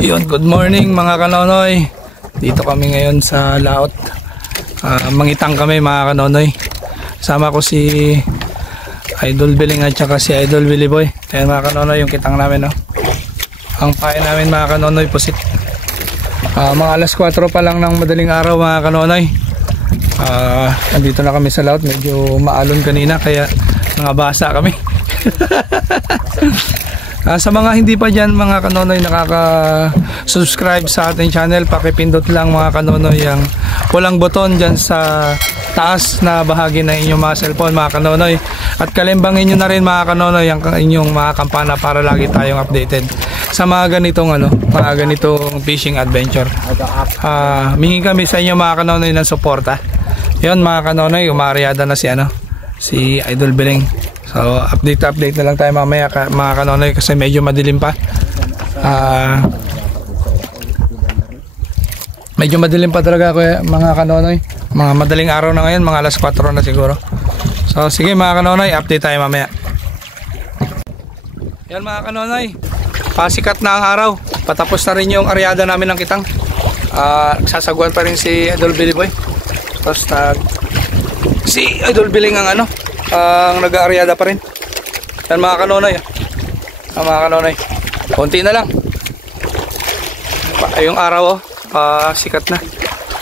Yun, good morning mga kanonoy. Dito kami ngayon sa laot. Mangitang kami mga kanonoy. Sama ko si Idol Biling at saka si Idol Willy Boy. Ayan mga kanonoy yung kitang namin, no? Ang pain namin mga kanonoy, pusit. Mga alas 4 pa lang ng madaling araw mga kanonoy. Nandito na kami sa laot. Medyo maalon kanina kaya nangabasa kami. Sa mga hindi pa dyan mga kanonoy nakaka-subscribe sa ating channel, pakipindot lang mga kanonoy yung walang buton dyan sa taas na bahagi ng inyong mga cellphone mga kanonoy, at kalimbangin nyo na rin mga kanonoy ang inyong mga kampana para lagi tayong updated sa mga ganitong fishing adventure. Mingi kami sa inyo mga kanonoy ng suporta. Yun mga kanonoy, umaryada na si Idol Biling. So update na lang tayo mamaya mga kanonoy kasi medyo madilim pa. Medyo madilim pa talaga mga kanonoy. Mga madaling araw na ngayon, mga alas 4 na siguro. So sige mga kanonoy, update tayo mamaya. Yan mga kanonoy, pasikat na ang araw. Patapos na rin yung aryada namin ng kitang. Sasaguan pa rin si Idol Billy Boy. Tapos si Idol Biling ang ang nag-aaryada pa rin. Yan mga kanonoy. Mga kanonoy, konti na lang. Yung araw sikat na.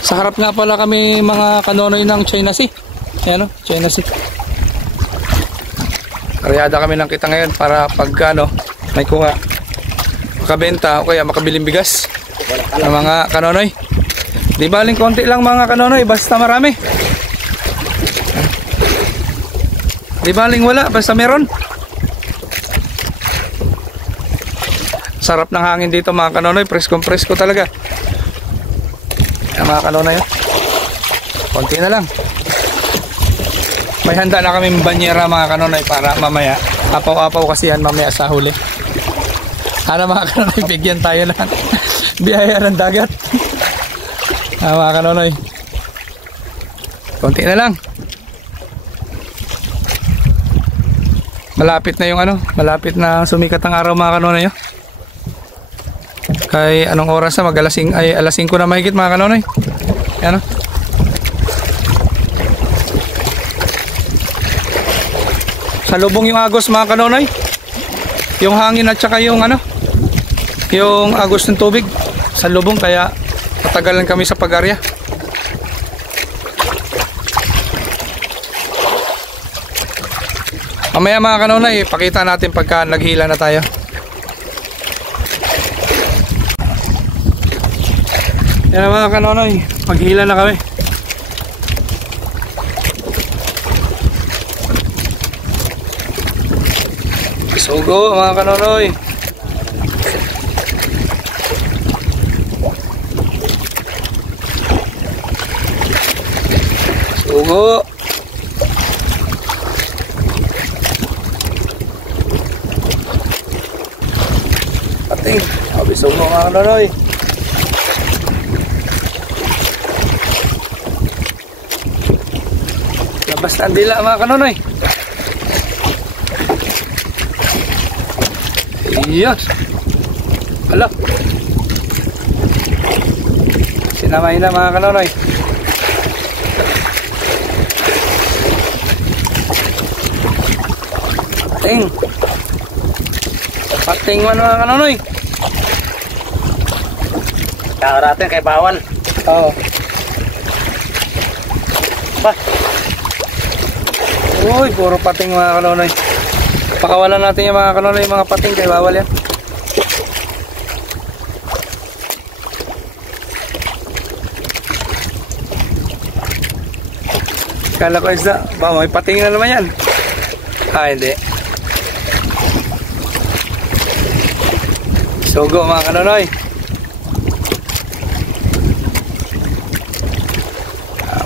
Sa harap nga pala kami mga kanonoy ng China Sea. Ayan China Sea. Aryada kami ng kita ngayon para pag may kuha, makabenta o kaya makabiling bigas ng mga kanonoy. Di baling konti lang mga kanonoy, basta marami. Di baling wala, basta meron. Sarap ng hangin dito mga kanonoy, presko talaga. Yan mga kanonoy, konti na lang. May handa na kami banyera mga kanonoy para mamaya, apaw-apaw kasi yan mamaya sa huli. Mga kanonoy, bigyan tayo ng biyaya ng dagat. Mga kanonoy, konti na lang. Malapit na yung malapit na sumikat ang araw mga kanonoy. Kay anong oras na? Alas 5 na mahigit mga kanonoy. Yan sa lubong yung agos mga kanonoy. Yung hangin at saka yung yung agos ng tubig sa lubong, kaya matagalan kami sa pag-arya. Mamaya mga kanonoy, pakita natin pagka naghila na tayo. Yan mga kanonoy, maghila na kami. Sugo mga kanonoy. Sugo. Pating, abisog mo mga kanonoy. Labas na ang dila mga kanonoy. Yes. Hala. Sinamay na mga kanonoy. Pating man mga kanonoy. Kakaratin kay bawal. Oo. Ba? Uy, puro pating mga kanonoy. Pakawalan natin yung mga kanonoy, yung mga pating kay bawal yan. Kala ko isda, ba may pating na naman yan. Hindi. Sugo mga kanonoy.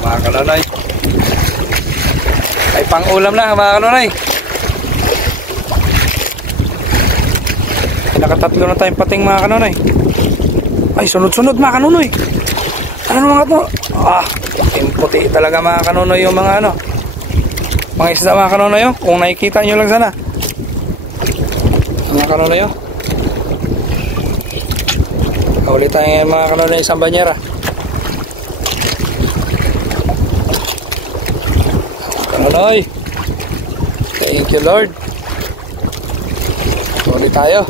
Mga kanonoy, ay pang ulam na mga kanonoy. Nakatatlo na tayong pating mga kanonoy. Ay sunod-sunod mga kanonoy. Ano mga to? Puti talaga mga kanonoy yung mga mga isda mga kanonoy. Kung nakikita nyo lang sana mga kanonoy. Nakahuli tayo ngayon mga kanonoy isang banyera. Kanonoy. Thank you Lord. Huli tayo.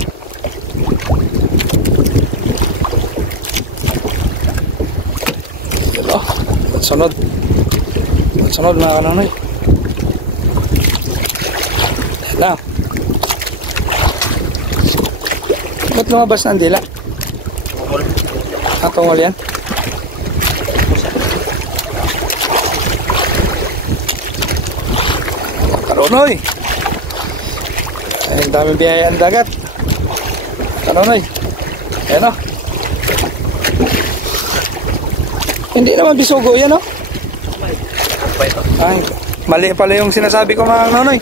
Yun o. Sunod. Sunod mga kanonoy. Dahil lang. Ba't lumabas na ang dila? Tungol yan. Kanonoy. Ay, daming biyaya ang dagat. Kanonoy. Ayan o. Hindi naman bisugo yan o. Ay, mali pala yung sinasabi ko mga kanonoy.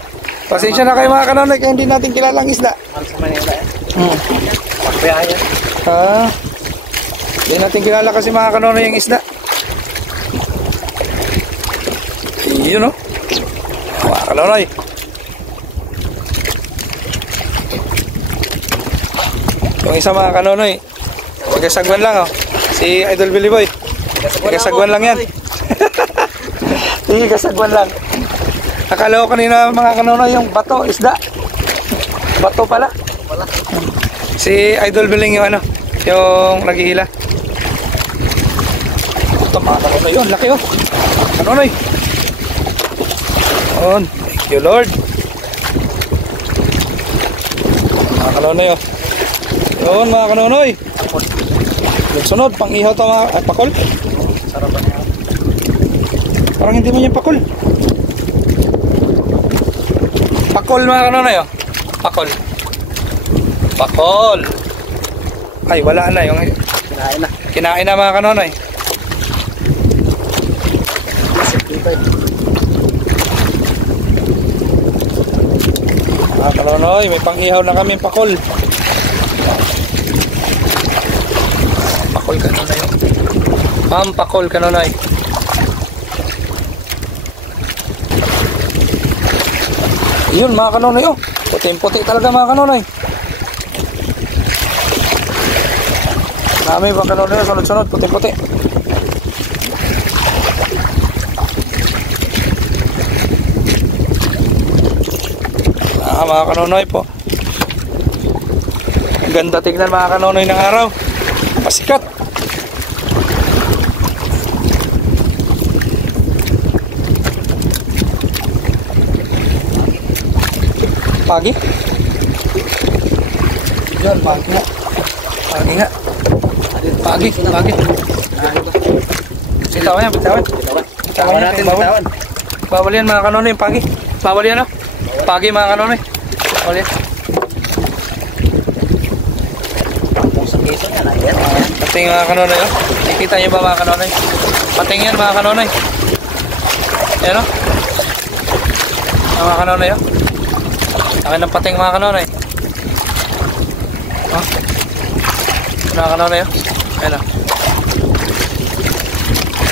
Pasensya na kayo mga kanonoy kaya hindi natin kilalang isda. Hindi natin kilala kasi mga kanonoy yung isda. Yun o. Mga kanonoy. Yung isa mga kanonoy, magkasagwan lang o. Si Idol Billy Boy. Magkasagwan lang yan. Hindi, kasagwan lang. Akala ko kanina mga kanonoy yung bato, isda. Bato pala. Si Idol Billy yung ano, yung naghihila. Ito mga kanonoy yun, laki o. Kanonoy. Yun, thank you Lord. Mga kanonoy o. Yun mga kanonoy. Sunod, pang ihaw ito mga, pakol. Sarapan niya. Parang hindi mo niya pakol. Pakol mga kanonoy o. Pakol. Pakol. Ay, wala na yung kinain na. Kinain na mga kanonoy. Mga kanonoy, may pang-ihaw na kami pakol. Pakol kanonoy. Ma'am, pakol kanonoy. Yun mga kanonoy oh. Puting-puti talaga mga kanonoy. Dami mga kanonoy, sunod-sunod, puting-puti. Mga kanonoy po. Ganda tignan mga kanonoy ng araw. Pasikat. Pagi. Yan, pagi nga. Pagi nga. Pagi, pagi. Bitawan yan, bitawan. Bitawan natin, bitawan. Bawal yan mga kanonoy, pagi. Bawal yan, no? Pagi mga kanonoy. Bawal yan. Pating mga kanonoy, oh. Nakikita nyo ba mga kanonoy? Pating yan mga kanonoy. Ayan, oh. Mga kanonoy, oh. Akin ng pating mga kanonoy. Oh. Mga kanonoy, oh. Ayan, oh.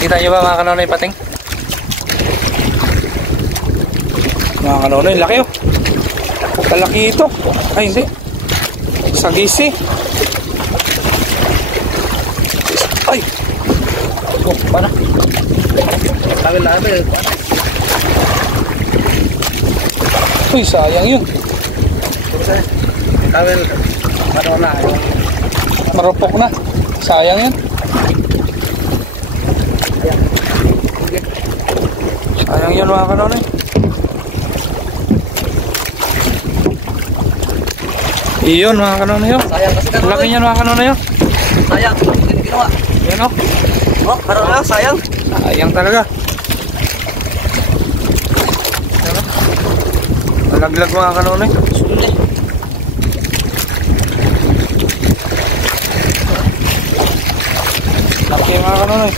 Kita nyo ba mga kanonoy pating? Mga kanonoy, laki oh. Kalaki ito. Ay hindi. Sagisi. Ay. Oh, paano? Tawil na ito. Uy, sayang yun. Tawil. Ano na? Marupok na. Sayang yun. Sayang yun mga kanonoy. Iyon mga kanonoy. Sayang kasi kanonoy. Laki niyan mga kanonoy. Sayang. Hindi ginawa. Yan o. Oh, parang na. Sayang. Sayang talaga. Malaglag mga kanonoy. Sumli. Laki mga kanonoy.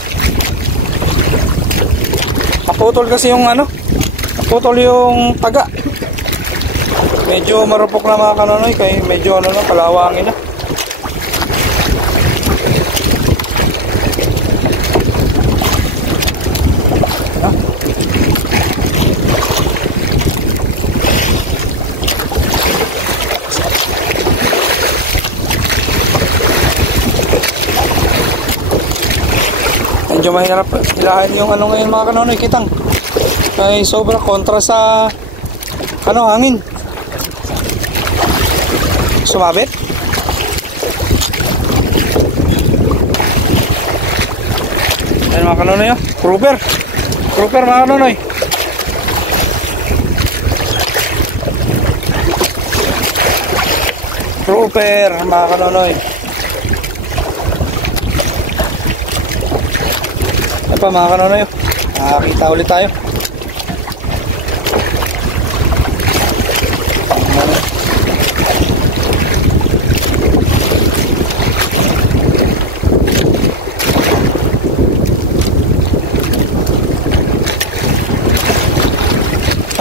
Naputol kasi yung ano. Naputol yung taga. Medyo marupok na mga kanonoy kaya medyo ano na, palawangin na. medyo mahirap ilahin yung ano ngayon mga kanonoy, kitang. Ay sobra kontra sa hangin. Sumabit. Ayan mga kanonoy, oh. Grouper mga kanonoy. Grouper mga kanonoy. Ano pa mga kanonoy, nakakita ulit tayo.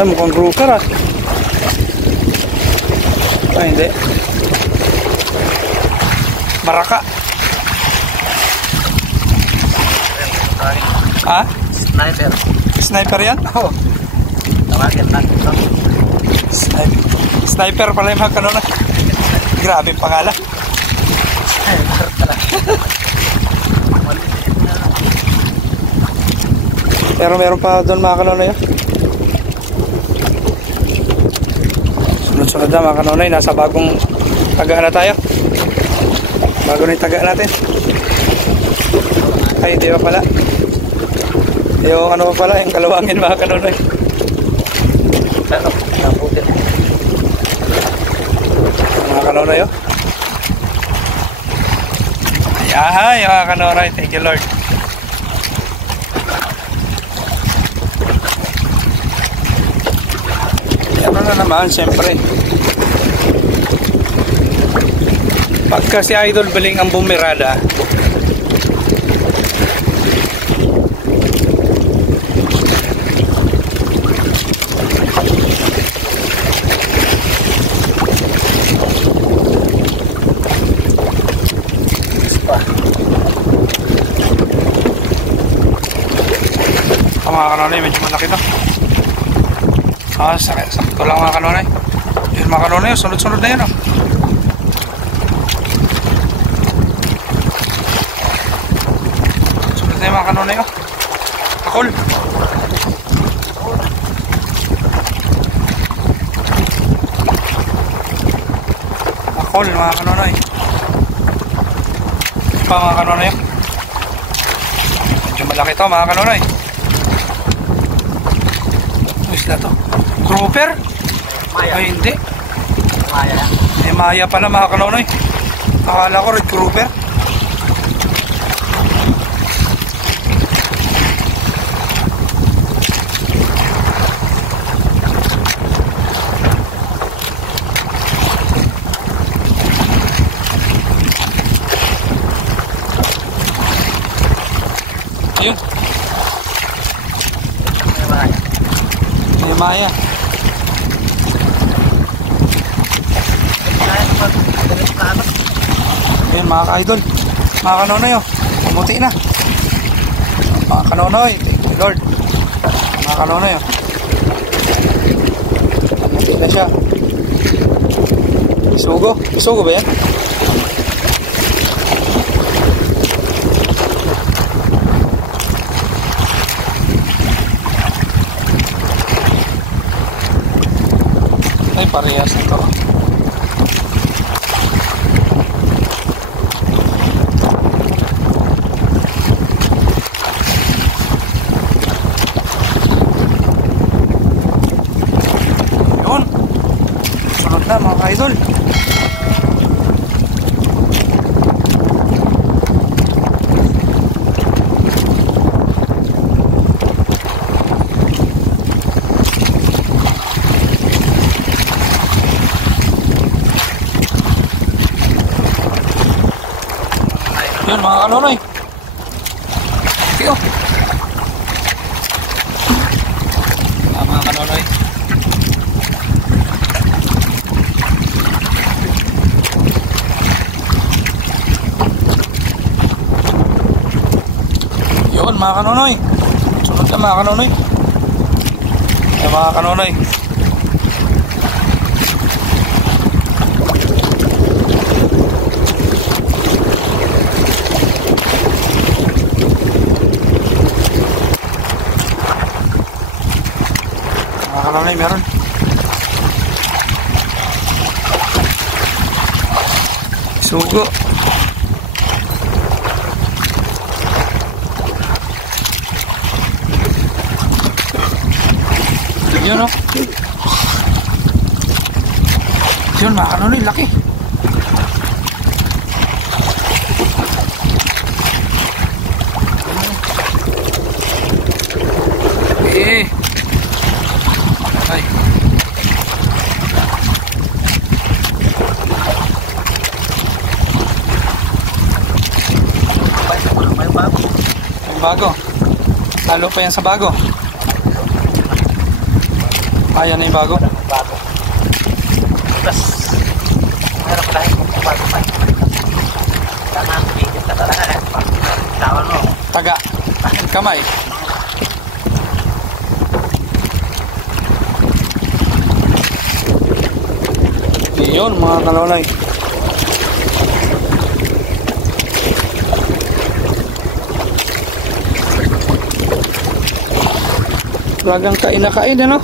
Ay, mukhang grouper ah. Ay, hindi. Baraka. Ha? Sniper. Sniper yan? Oo. Tawagin na. Sniper pala yung mga kanona. Grabe pangalan. Sniper pala. Pero meron pa doon mga kanona yun. Sunod-sunod na mga kanonay, nasa bagong taga na tayo. Bago na yung taga natin. Ay, hindi pa pala. Yung ano pa pala, yung kalawangin mga kanonay. Mga kanonay, oh. Ay, mga kanonay, thank you Lord. Ano na naman, siyempre. Pagka si Idol Beling ang bumirada, mga kanonay, medyo malaki to. Sakto lang mga kanonay. Yun mga kanonay, sunod-sunod na yun oh. Sunod na yun mga kanonay oh. Akol. Akol mga kanonay. Pa mga kanonay oh. Medyo malaki to mga kanonay. Isla to. Grouper? Maya. Ay hindi. Maya. Eh Maya pala mga kanonoy. Akala ko red grouper. Ayun. Maya. Ayan mga ka-idol, mga kanonoy oh, pumuti na mga kanonoy, thank you Lord. Mga kanonoy oh, pumuti na siya. Isugo ba yan? Ay, parehas na to. Yun. Sunod na mga ka-idol. Yun mga kanonoy. Tiyo. Mga kanonoy. Yun mga kanonoy. Sunod na mga kanonoy. Ay mga kanonoy. kanonoy, meron. Sugo. Yun, oh. Yun, mga kanonoy, laki. Eh. Ay. Bago. Talo pa yan sa bago. Ayan na yung bago. Bago. Tapos, meron pa tayo kung bago pa. Tama, bigit ka talaga. Tawal mo. Taga. Kamay. Yun, mga kalolay. Talagang kain na kain, ano?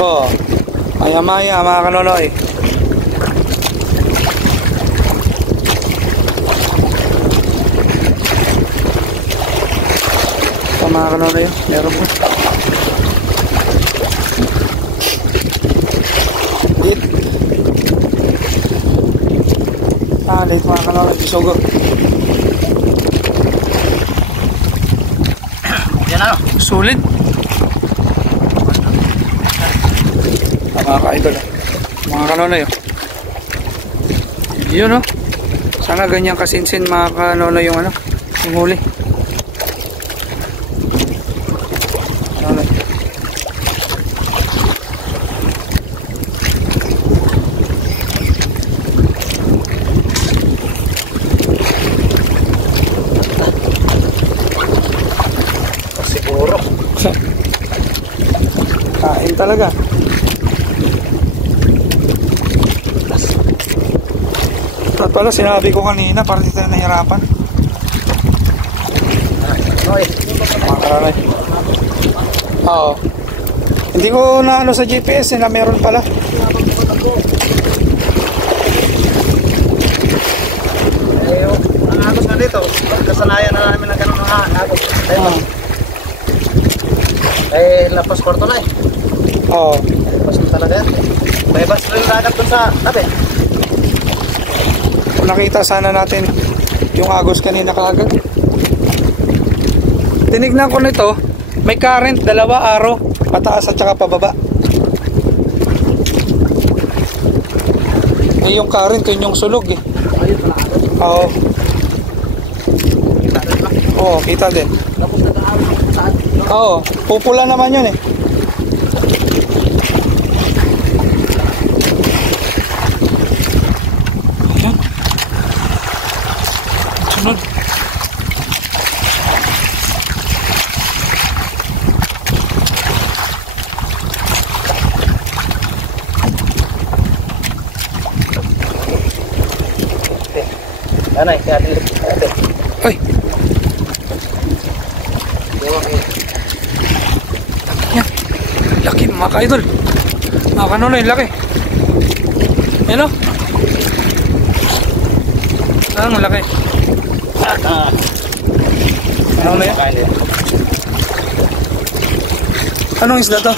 Oh, maya-maya mga kanonoy. Ito mga kanonoy, meron po. Lit. Lit mga kanonoy, bisugo. Yan ano? Sulit. Mga ka-idol, mga kanonoy. Yun, oh. Sana ganyan kasinsin mga kanonoy yung ano, yung huli. Kanonoy. Siguro. Kain talaga. At pala sinabi ko kanina para di tayo nahirapan. Mga karanay. Oo. Hindi ko na ano sa GPS na meron pala. Ang agos na dito. Kasanayan na namin ng ganun mga agos. Lapas kwarto na eh. Oo. Lapas na talaga yan. May bas rin lagat dun sa tabi. Nakita sana natin yung agos kanina kaagad. Tinignan ko nito, may current, dalawa araw, pataas at saka pababa. Eh yung current, yun yung sulog eh. Oo. Oo, kita din. Oo, pupula naman yun eh. Sunod. Ano eh, kaya dito. Ay. Yan. Laki mga ka-idol. Mga kanonoy, laki. Yan o. Ang laki. Ano na yan? Anong isda to?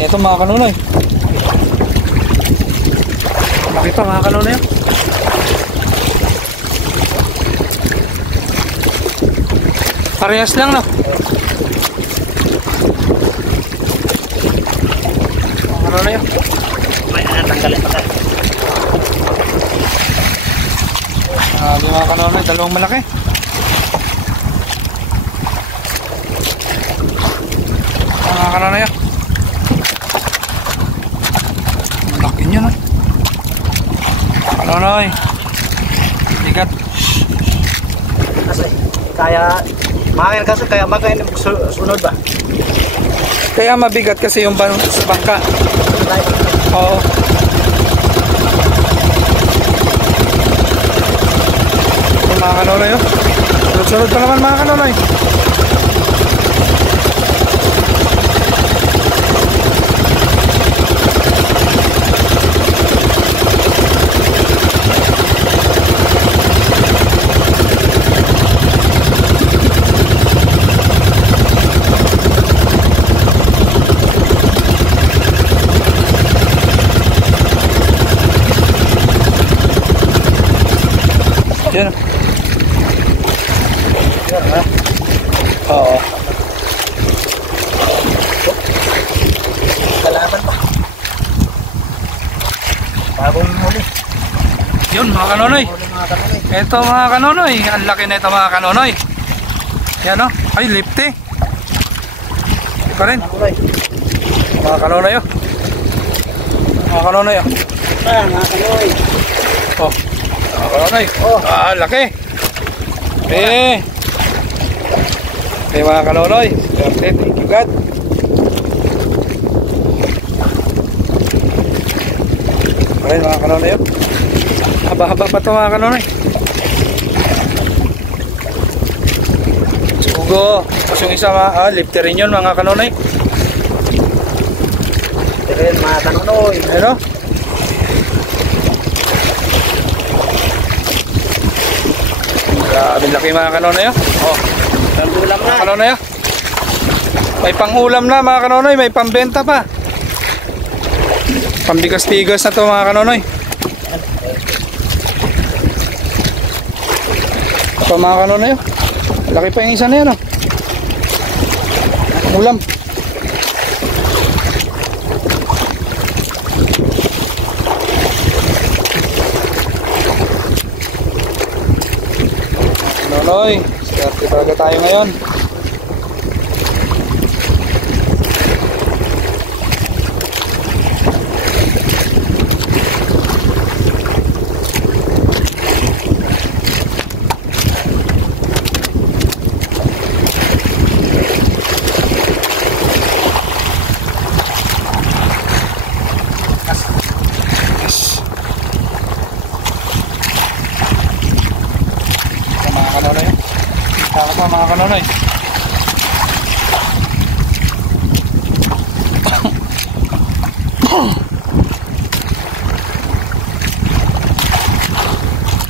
Ito mga kanonoy. Makita mga kanonoy. Parehas lang no. Mga kanonoy. May tanggalin pa tayo. Mga kanonoy, dalawang malaki. Mga kanonoy. Laki nyo no. Kanonoy. Kasi kaya mahangin kasi kaya magain sunod ba? Kaya mabigat kasi yung sa bangka. Oo. Yung mga kanonoy, oh. Sunod pa naman mga kanonoy. Yan. Yan ha. Oo. Kalaban pa. Bagong huli. Yun mga kanonoy. Huli mga kanonoy. Ito mga kanonoy. Ang laki na ito mga kanonoy. Yan o. Ay, lifty. Ito rin. Kanonoy. Mga kanonoy o. Mga kanonoy o. Mga kanonoy. Oh. Mga kanonoy. Oh. Ah, laki. Mga kanonoy. Thank you God. Ayun mga kanonoy o. Haba-haba pa ito mga kanonoy. Sugo. Tapos yung isa lifter rin yun mga kanonoy. Ito rin mga kanonoy. Ano? Grabe laki mga kanonoy oh. Oh. Pangulam na. Mga kanonoy oh. May pangulam na mga kanonoy. May pambenta pa. Pambigas-bigas na to mga kanonoy. Ito mga kanonoy oh. Laki pa yung isa na yan oh. Ulam. Kanonoy, swerte talaga tayo ngayon. Mga kanonoy.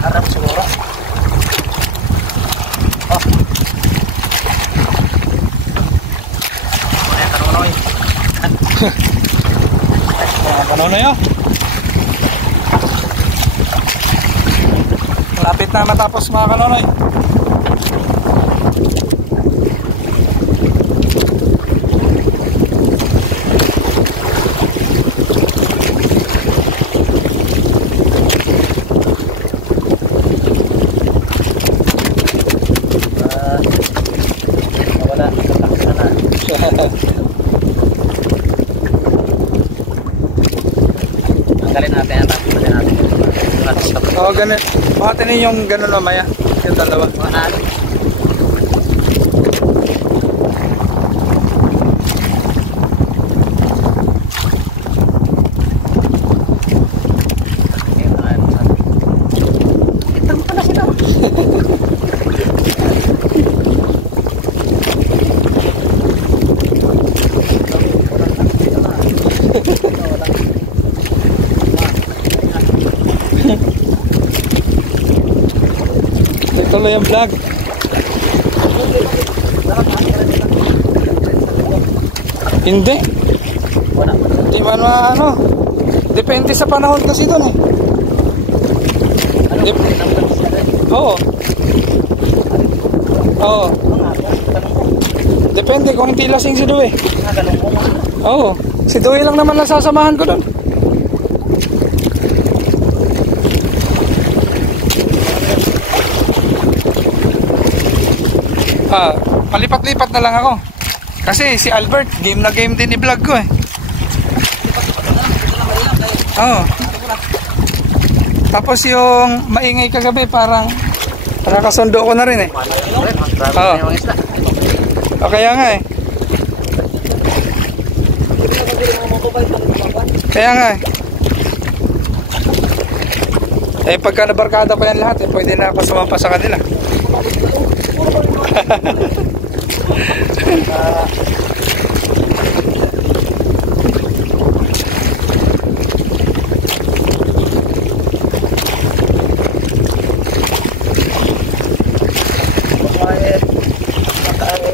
Harap siguro. Oh. Mga kanonoy. Mga kanonoy oh. Malapit na matapos mga kanonoy. Tanggalin natin yan. Tanggalin natin. Oo, ganun. Makatinin yung ganun mamaya. Yung dalawa. Itang pala sila. Tuloy ang vlog. Hindi. Di ba na ano? Depende sa panahon kasi doon eh. Oo. Oo. Depende kung hindi lasing si Due. Oo. Si Due lang naman nasasamahan ko doon. Palipat-lipat na lang ako. Kasi si Albert, game na game din i-vlog ko eh. Oo. Tapos yung maingay kagabi, parang Nakasundo ko na rin eh. Oo. O kaya nga eh. Kaya nga eh. Eh pagka nabarkada pa yan lahat eh, pwede na ako sumampa sa kanila.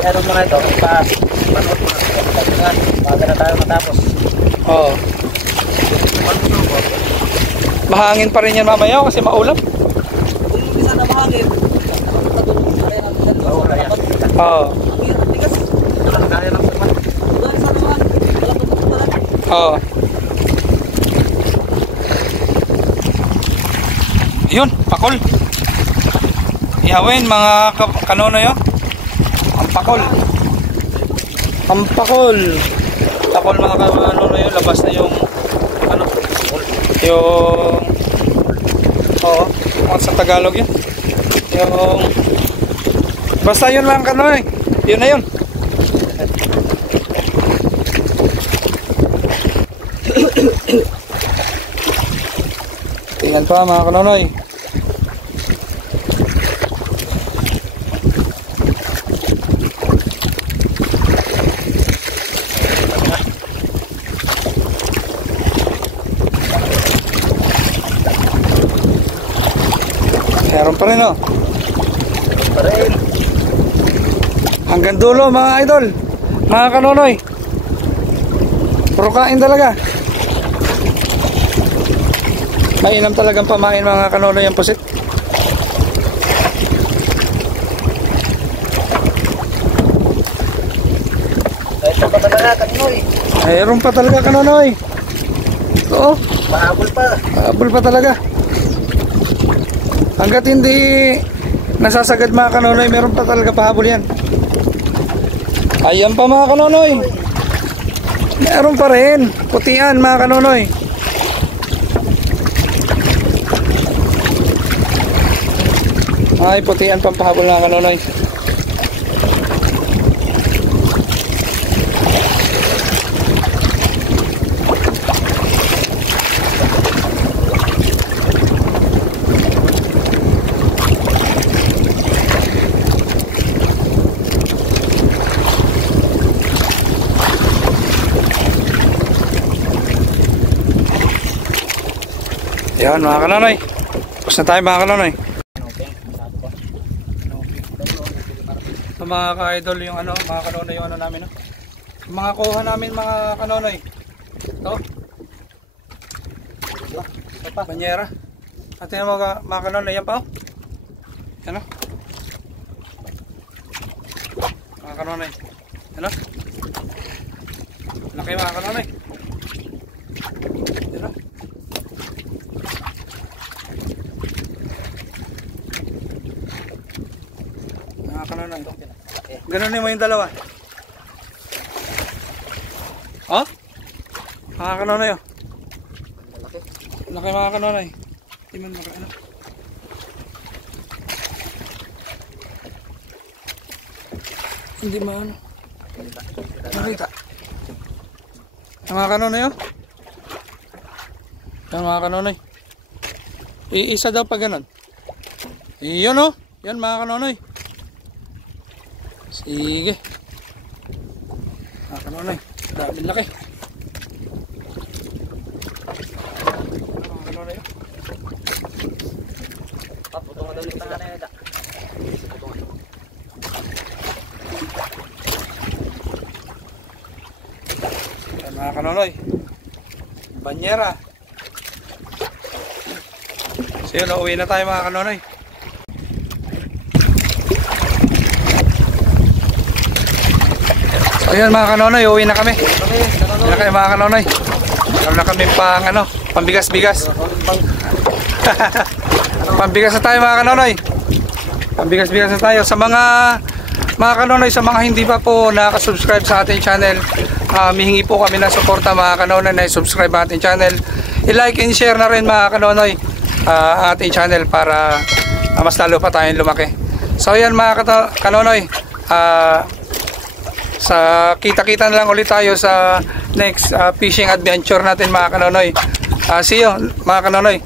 Ano mo na ito? Panood mo na. Baga na tayo matapos. Oo. Mahangin pa rin yan mamaya kasi maulap. Kung umpisa na mahangin, Oo. Kaya lang naman. Oo. Yun, pakol. Ihawin mga kanono yun. Ang pakol. Ang pakol. Pakol mga kanono yun. Labas na yung ano. Yung sa Tagalog yun. Yung basta yun lang kanoy. Yun na yun. Tingnan pa mga kanonoy. Meron pa rin, oh. Meron pa rin. Hanggang dulo, mga idol. Mga kanonoy. Puro kain talaga. Mainam talagang pamain, mga kanonoy, ang pusit. Ito pa talaga, kanonoy. Mayroon pa talaga, kanonoy. Oo. Pahabol pa. Pahabol pa talaga. Hanggat hindi nasasagad mga kanonoy, meron pa talaga pahabol yan. Ayan pa mga kanonoy. Meron pa rin. Putian mga kanonoy. Ay, putian pang pahabol mga kanonoy. Yan mga kanonoy. Tapos na tayo mga kanonoy. Ito mga ka-idol yung ano, mga kanonoy yung ano namin, no? Mga kuha namin mga kanonoy. Ito. Banyera. At yan mga kanonoy, yan pa, oh. Yan, oh. Mga kanonoy. Yan, oh. Laki mga kanonoy. Yan, oh. Kanonoy. Ganunin mo yung dalawa. Oh? Mga kanonoy, oh. Laki mga kanonoy. Hindi man maka ano. Hindi man. Nakita. Mga kanonoy, oh. Yan mga kanonoy. Iisa daw pa ganun. Iyon, oh. Yan mga kanonoy. Sige. Mga kanonoy. Dami laki. Mga kanonoy. Paputungan daw yung tangan na yun. Mga kanonoy. Banyera. So yun, uwi na tayo mga kanonoy. So yun mga kanonoy, uwi na kami. Uwi na kayo mga kanonoy. Meron na kami pang ano, pambigas-bigas. Pambigas na tayo mga kanonoy. Pambigas-bigas na tayo. Sa mga kanonoy, sa mga hindi pa po nakasubscribe sa ating channel, mihingi po kami ng suporta mga kanonoy na subscribe sa ating channel. I-like and share na rin mga kanonoy ating channel para mas lalo pa tayong lumaki. So yan mga kanonoy, sa kita-kita na lang ulit tayo sa next fishing adventure natin mga kanonoy. See you mga kanonoy.